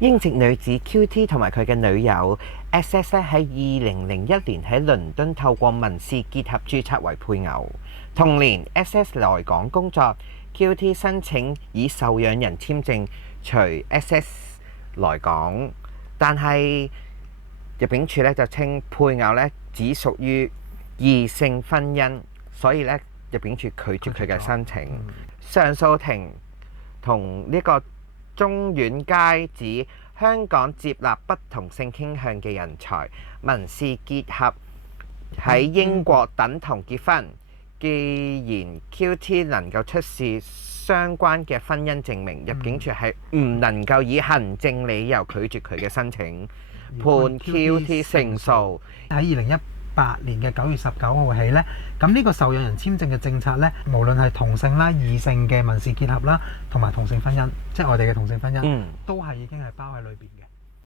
英籍女子 QT 同埋佢嘅女友 SS 咧喺2001年喺倫敦透過民事結合註冊為配偶。同年 SS 來港工作 ，QT 申請以受養人簽證隨 SS 來港，但係入境處咧就稱配偶咧只屬於異性婚姻，所以咧入境處拒絕佢嘅申請。上訴庭同呢個中院皆指香港接納不同性傾向嘅人才，民事結合喺英國等同結婚。既然 QT 能夠出示相關嘅婚姻證明，入境處係唔能夠以行政理由拒絕佢嘅申請，判 QT 勝訴。喺2018年嘅9月19號起呢，咁呢個受養人簽證嘅政策呢，無論係同性啦、異性嘅民事結合啦，同埋同性婚姻，即係我哋嘅同性婚姻，都係已經係包喺裏邊嘅。